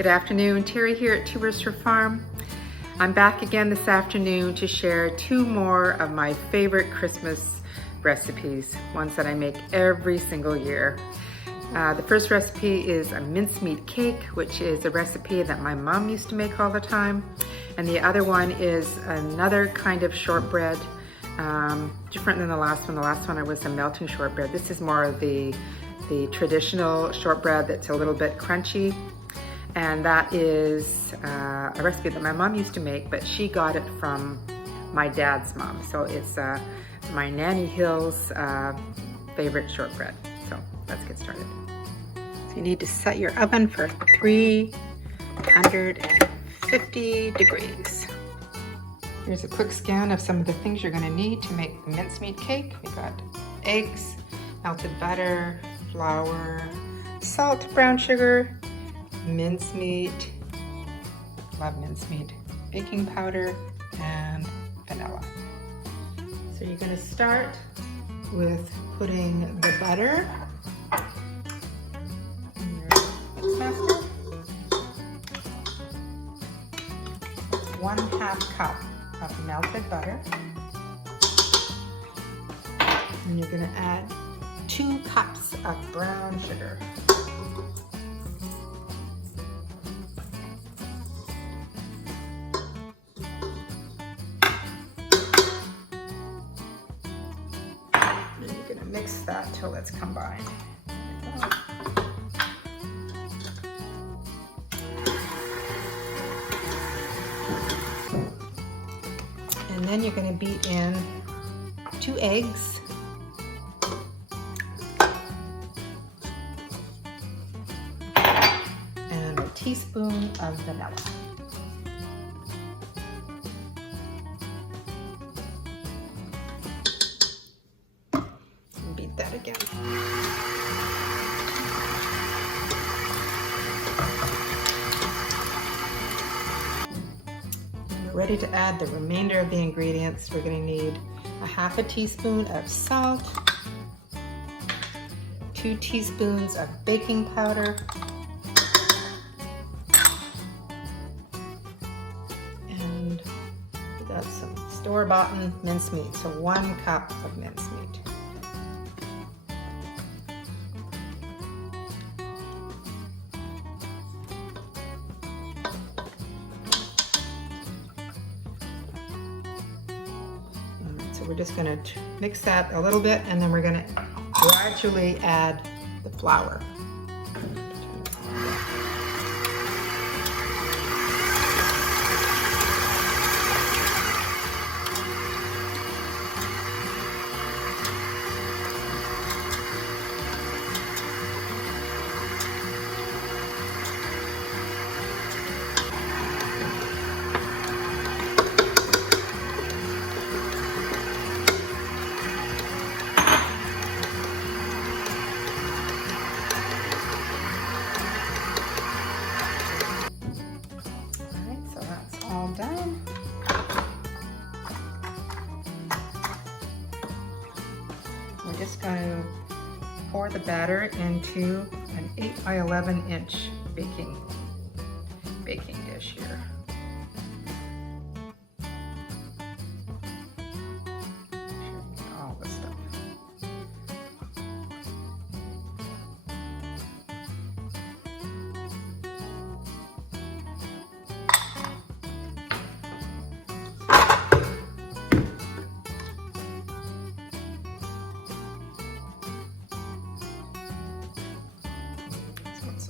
Good afternoon, Terry here at Two Rooster Farm. I'm back again this afternoon to share two more of my favorite Christmas recipes, ones that I make every single year. The first recipe is a mincemeat cake, which is a recipe that my mom used to make all the time. And the other one is another kind of shortbread, different than the last one. The last one was a melting shortbread. This is more of the traditional shortbread that's a little bit crunchy. And that is a recipe that my mom used to make, but she got it from my dad's mom. So it's my Nanny Hill's favorite shortbread. So let's get started. So you need to set your oven for 350 degrees. Here's a quick scan of some of the things you're gonna need to make the mincemeat cake. We got eggs, melted butter, flour, salt, brown sugar, mincemeat, love mincemeat, baking powder, and vanilla. So you're going to start with putting the butter in your mix master. 1/2 cup of melted butter. And you're going to add 2 cups of brown sugar. Mix that till it's combined. And then you're going to beat in 2 eggs, and a teaspoon of vanilla. Beat that again. When we're ready to add the remainder of the ingredients, we're going to need 1/2 teaspoon of salt, 2 teaspoons of baking powder, and we got some store-bought mincemeat, so 1 cup of mincemeat. So we're just going to mix that a little bit, and then we're going to gradually add the flour. All done. We're just going to pour the batter into an 8 by 11 inch baking dish here. All the stuff.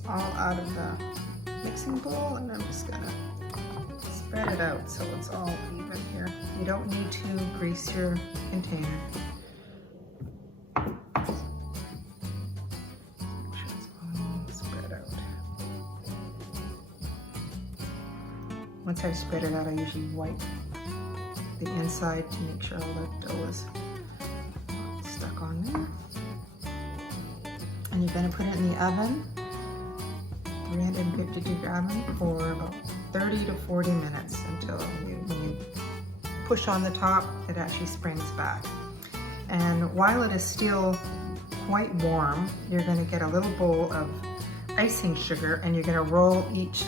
All out of the mixing bowl, and I'm just gonna spread it out so it's all even here. You don't need to grease your container. Make sure it's all spread out. Once I've spread it out, I usually wipe the inside to make sure all the dough is stuck on there. And you're gonna put it in the oven, 350 degree oven, for about 30 to 40 minutes until when you push on the top, it actually springs back. And while it is still quite warm, you're going to get a little bowl of icing sugar, and you're going to roll each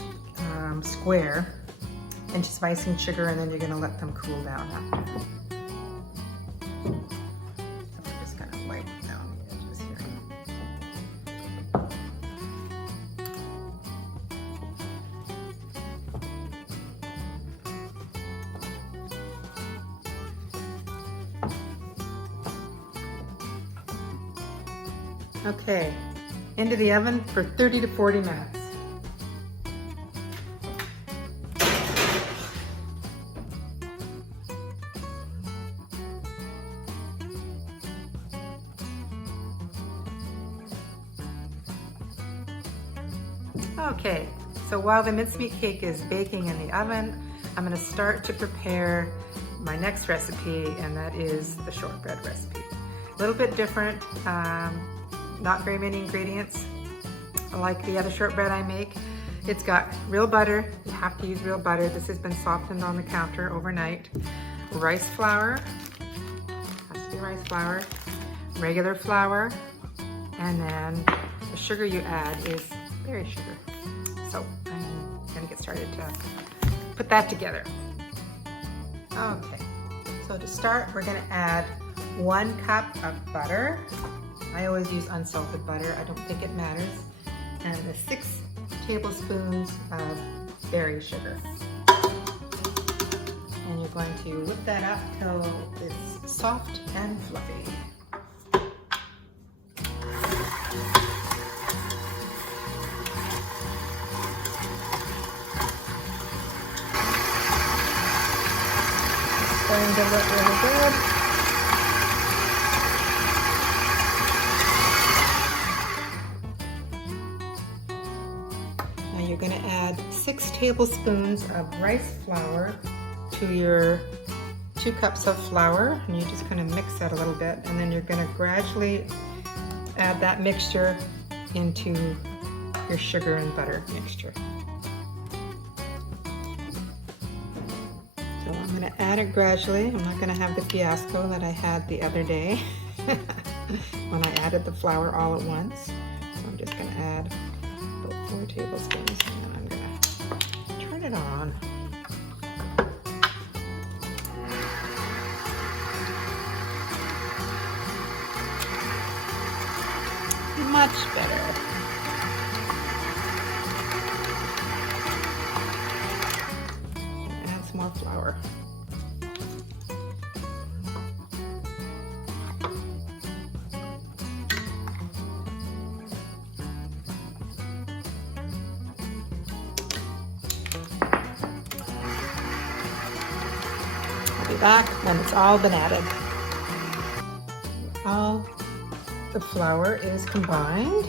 square inch of icing sugar, and then you're gonna let them cool down after. So we're just gonna wipe down the edges here. Okay, into the oven for 30 to 40 minutes. Okay, so while the mincemeat cake is baking in the oven, I'm going to start to prepare my next recipe, and that is the shortbread recipe. A little bit different, not very many ingredients like the other shortbread I make. It's got real butter. You have to use real butter. This has been softened on the counter overnight. Rice flour, has to be rice flour, regular flour, and then the sugar you add is berry sugar. So I'm gonna get started to put that together. Okay, so to start, we're gonna add 1 cup of butter. I always use unsalted butter. I don't think it matters. And the 6 tablespoons of berry sugar. And you're going to whip that up till it's soft and fluffy. Starting to look really good. Now you're going to add 6 tablespoons of rice flour to your 2 cups of flour, and you're just going to mix that a little bit, and then you're going to gradually add that mixture into your sugar and butter mixture. So I'm going to add it gradually. I'm not going to have the fiasco that I had the other day when I added the flour all at once. So I'm just going to add about 4 tablespoons, and then I'm going to turn it on. Much better. Add some more flour. I'll be back when it's all been added. All the flour is combined.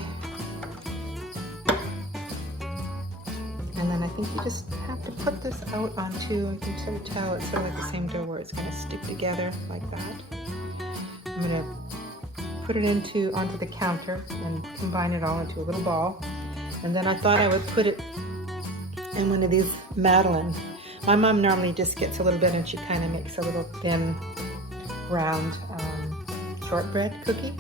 And then I think you just have to put this out onto, you can sort of tell it's sort of like the same dough where it's going to stick together like that. I'm going to put it onto the counter and combine it all into a little ball. And then I thought I would put it in one of these Madeleine. My mom normally just gets a little bit and she kind of makes a little thin round shortbread cookie.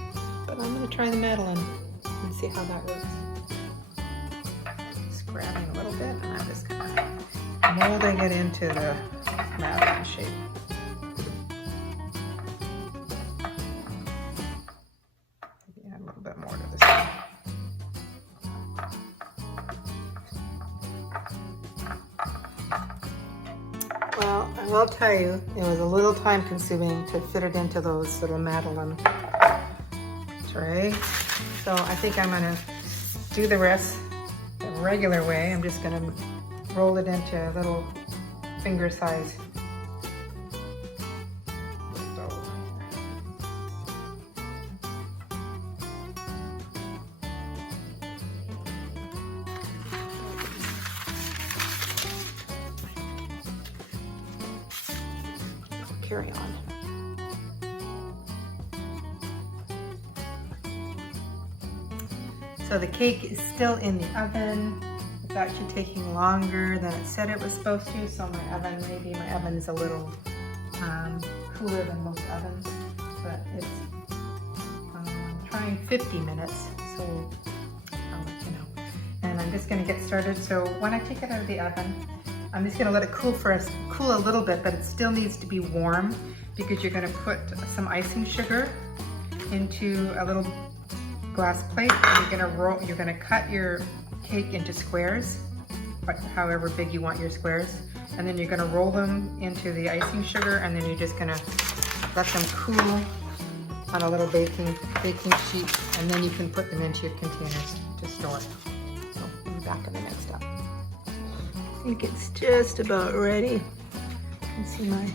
But I'm going to try the Madeleine and see how that works. Just grabbing a little bit, and I'm just kind of molding it into the Madeleine shape. Maybe add a little bit more to this one. Well, I will tell you, it was a little time consuming to fit it into those little Madeleine tray. So I think I'm going to do the rest the regular way. I'm just going to roll it into a little finger size dough. I'll carry on. So the cake is still in the oven. It's actually taking longer than it said it was supposed to, so my oven is a little cooler than most ovens, but it's trying 50 minutes, so I'll let you know. And I'm just gonna get started. So when I take it out of the oven, I'm just gonna let it cool a little bit, but it still needs to be warm because you're gonna put some icing sugar into a little glass plate, and you're gonna cut your cake into squares, however big you want your squares, and then you're gonna roll them into the icing sugar, and then you're just gonna let them cool on a little baking sheet, and then you can put them into your containers to store it. So I'll be back in the next step. I think it's just about ready. You can see my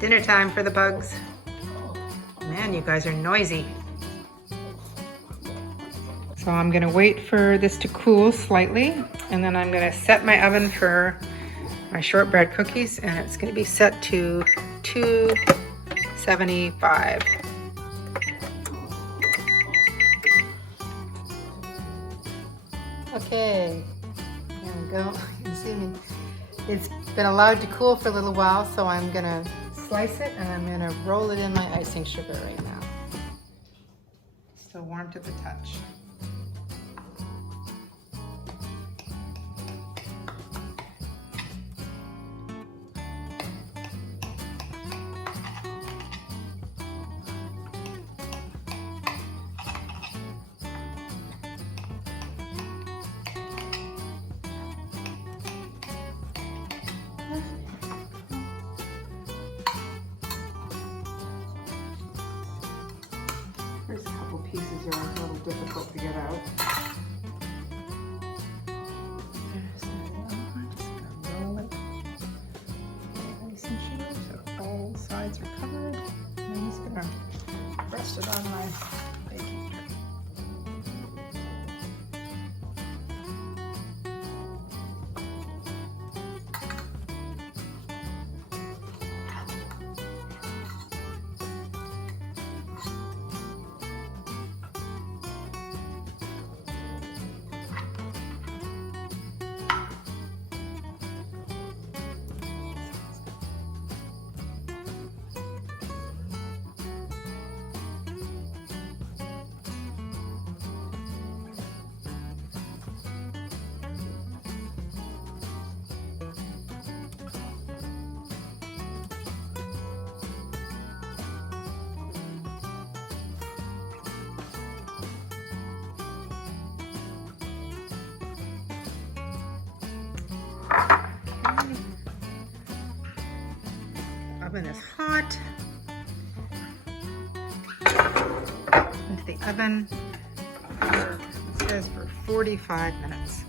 dinner time for the bugs. Man, you guys are noisy. So I'm gonna wait for this to cool slightly, and then I'm gonna set my oven for my shortbread cookies, and it's gonna be set to 275. Okay, there we go. You can see me. It's been allowed to cool for a little while, so I'm gonna slice it and I'm gonna roll it in my icing sugar right now. Still warm to the touch. There's a couple pieces that are a little difficult to get out. There's another one. I'm just gonna roll it. Icing sugar so all sides are covered. And I'm just gonna rest it on my baking tray. Oven is hot. Into the oven for, it says for 45 minutes.